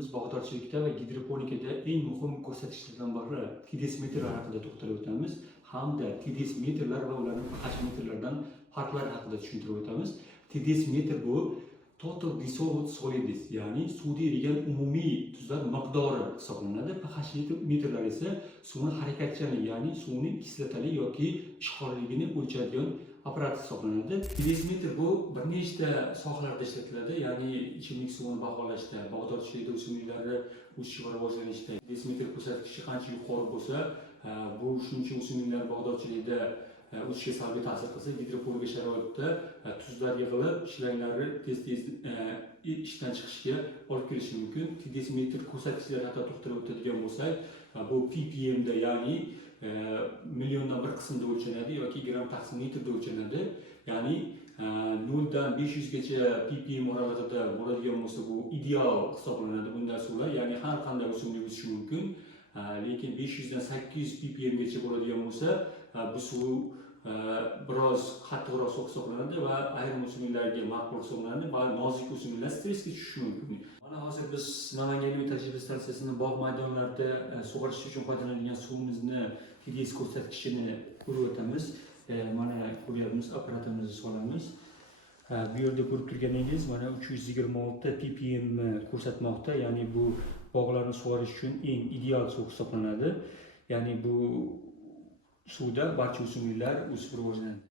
Biz bog'dorchilikda va gidroponikada eng muhim ko'rsatkichlardan biri TDS metrlar haqida to'xtalib o'tamiz hamda TDS metrlar va ularning pH metrlaridan farqlari haqida tushuntirib o'tamiz. TDS metr bu Total Dissolved Solids, ya'ni suvda erigan umumiy tuzlar miqdori hisoblanadi. pH metrlar esa suvning harakatchanligi, ya'ni suvning kislotali yoki ishqorligini o'lchaydigan apparat hisoblanadi. TDS metr bu bir nechta sohalarda ishlatiladi, ya'ni ichimlik suvini baholashda, bog'dorchilikda o'simliklarni o'sishi va rivojlanishida. TDS metr ko'rsatkichi qancha yuqori bo'lsa, bu shuncha o'simliklar bog'dorchilikda o'sishga salbiy ta'sir qilsa, gidroponika sharoitida tuzlar yig'ilib, shlanglari tez-tez ishdan chiqishga olib kelishi mumkin. TDS metr ko'rsatkichlari haqida to'xtalib o'tadigan bo'lsak, bu ppm da, ya'ni milliondan bir qismda o'lchanadi yoki gram taqsim litrda o'lchanadi. Ya'ni 0 dan 500 gacha ppm oralig'ida bo'ladigan bo'lsa, bu ideal hisoblanadi bunday suvlar. Ya'ni har qanday o'simlik o'sishi mumkin. Lekin 500 dan 800 ppm gacha bo'ladigan bo'lsa, bu suv biroz qattiqroq suv hisoblanadi va ayrim o'simliklarga ma'qul hisoblanadi va nozik o'simliklar stressga tushishi mumkin. Mana hozir biz Namangan ilmiy tajriba stansiyasining bog' maydonlarida sug'orish uchun foydalanadigan suvimizni TDS ko'rsatkichini ko'rib o'tamiz. Mana ko'ryapmiz, apparatimizni solamiz. Bu yerda ko'rib turganingiz mana 326 ppm ko'rsatmoqda. Ya'ni bu bog'larni sug'orish uchun eng ideal suv hisoblanadi. Ya'ni bu suvda barcha o'simliklar o'sib rivojlanadi.